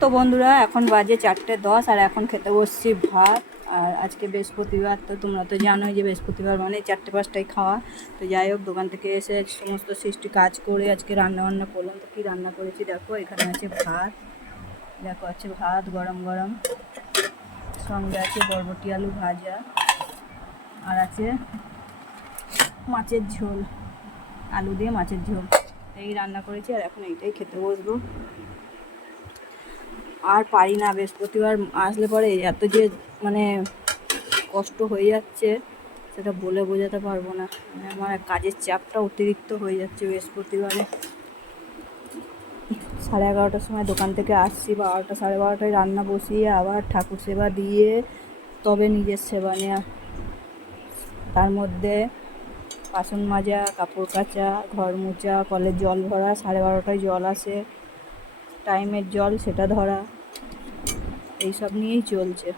তো বন্ধুরা এখন বাজে 4:10 আর এখন খেতে বসছি ভাত। আর আজকে বৃহস্পতিবার, তো তোমরা তো জানোই যে বৃহস্পতিবার মানে 4-5টায় খাওয়া। তো যাই হোক, দোকান থেকে এসে সমস্ত সৃষ্টি কাজ করে আজকে রান্না বান্না করলাম। তো কী রান্না করেছি দেখো, এখানে আছে ভাত, দেখো আছে ভাত গরম গরম, সঙ্গে আছে বরবটি আলু ভাজা, আর আছে মাছের ঝোল, আলু দিয়ে মাছের ঝোল। এই রান্না করেছি আর এখন এইটাই খেতে বসবো। আর পারি না, বৃহস্পতিবার আসলে পরে এত যে মানে কষ্ট হয়ে যাচ্ছে সেটা বলে বোঝাতে পারবো না। মানে আমার কাজের চাপটা অতিরিক্ত হয়ে যাচ্ছে বৃহস্পতিবারে। 11:30টার সময় দোকান থেকে আসছি, 12টা 12:30টায় রান্না বসিয়ে আবার ঠাকুর সেবা দিয়ে তবে নিজের সেবা নেওয়া। তার মধ্যে বাসন মাজা, কাপড় কাচা, ঘর মোছা, কলের জল ভরা, 12:30টায় জল আসে, টাইমের জল সেটা ধরা, এইসব নিয়েই চলছে।